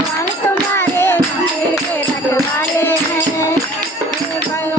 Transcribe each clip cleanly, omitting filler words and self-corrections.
भगवान तुम्हारे मंदिर के रखवाले हैं, भगवान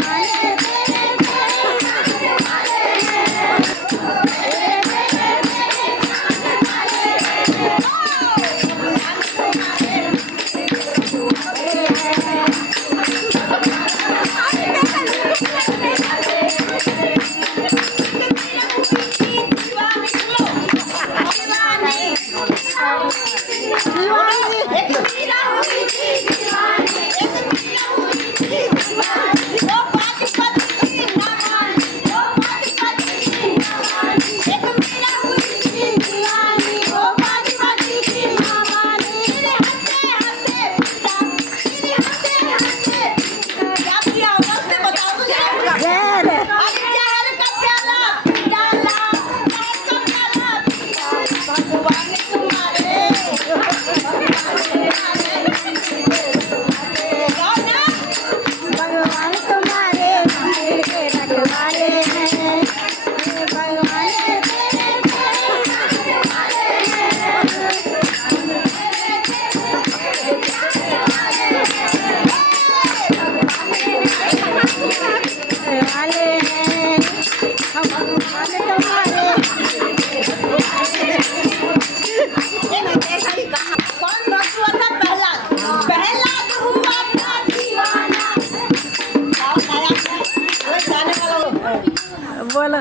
बोलो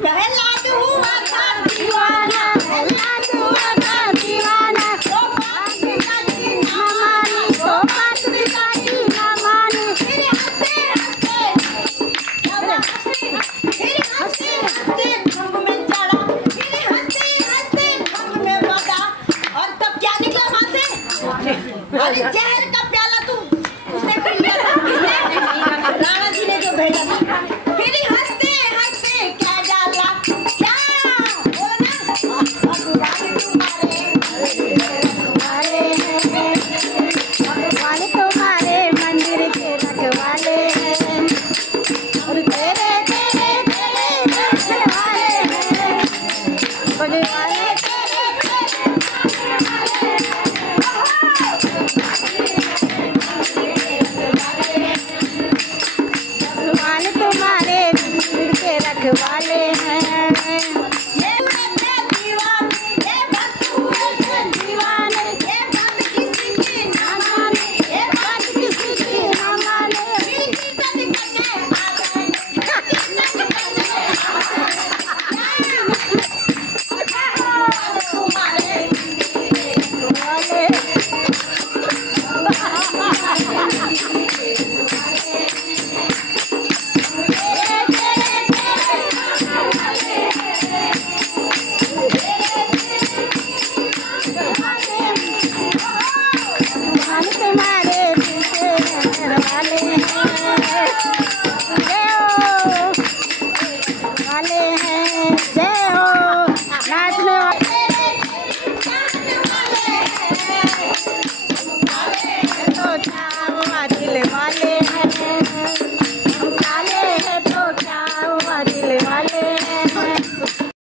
प्रहलाद हुआ था दीवाना, प्रहलाद हुआ था दीवाना, तो बात पिताजी ना मानी, तो बात पिताजी ना मानी, फिर हंसते हंसते भंग में चढ़ा, फिर हंसते भंग में मचा, और तब क्या निकला वहां से? अरे जहर का प्याला तू उसने पी लिया था, किसने? राणा जी ने जो भेजा था। फिर हंसते क्या डाला, क्या बोलो ना, भगवान तुम्हारे मंदिर के रखवाले हैं, और तेरे रखवाले हैं, भगवान तुम्हारे मंदिर के रखवाले हैं। ये दीवान, ये भक्त हुए दीवान, ये बात किसी की ना माने, ये बात किसी की ना माने, तुम्हारे दिल के रहने वाले हैं।